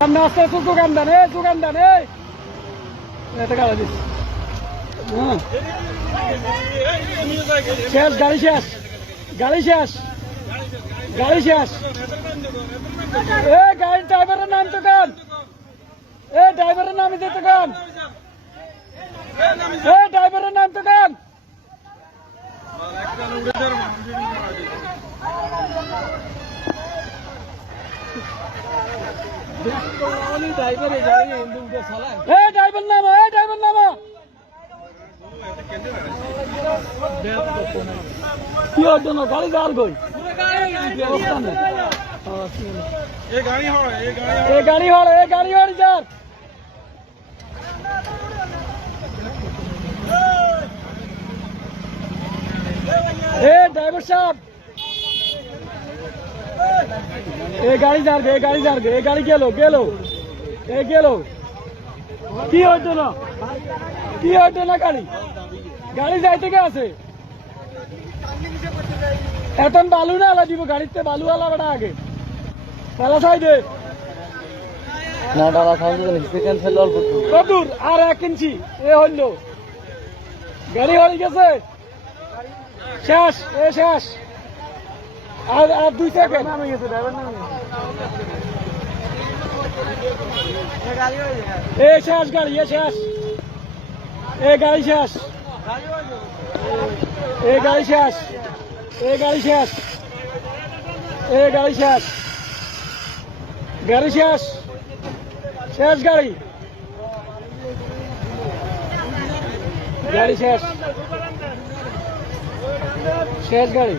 সামনে আস্তে আস্তে যোগান দেন যোগান দেন এটা গাড়ি দিস। হ্যাঁ। শেষ, গাড়ি শেষ গাড়ি শেষ গাড়ি শেষ। এ গাড়ি ড্রাইভারের নাম তো কান এ ড্রাইভারের নাম দিতে কান এ ড্রাইভারের নাম তো কান ড্রাইভার নামা এ ড্রাইভার নামা। এ গাড়ি হড় এ গাড়ি হড় যার এ ড্রাইভার সাহেব। এ গাড়ি যার গে এ গাড়ি যার গে এ গাড়ি গেল গেল। এ গেল। কি হইতো না? কি হইতো না গাড়ি? গাড়ি যাইতে গে আছে। এখন বালু না আলা দিব গাড়িতে বালু আলা বেড়া আগে। পালা সাইডে না ডালা খাওয়া সেকেন্ড ফেল অল্প একটু। আর এক ইঞ্চি এ হইল। গাড়ি হয়ে গেছে। শেষ এ শেষ। আর আর দুই সেকেন্ড নামে গেছে ড্রাইভার নামে এ, শেষ গাড়ি, এ, শেষ। এ, গাড়ি শেষ। এ, গাড়ি শেষ। এ, গাড়ি শেষ। এ, গাড়ি শেষ। গাড়ি শেষ। শেষ গাড়ি। গাড়ি শেষ। শেষ গাড়ি।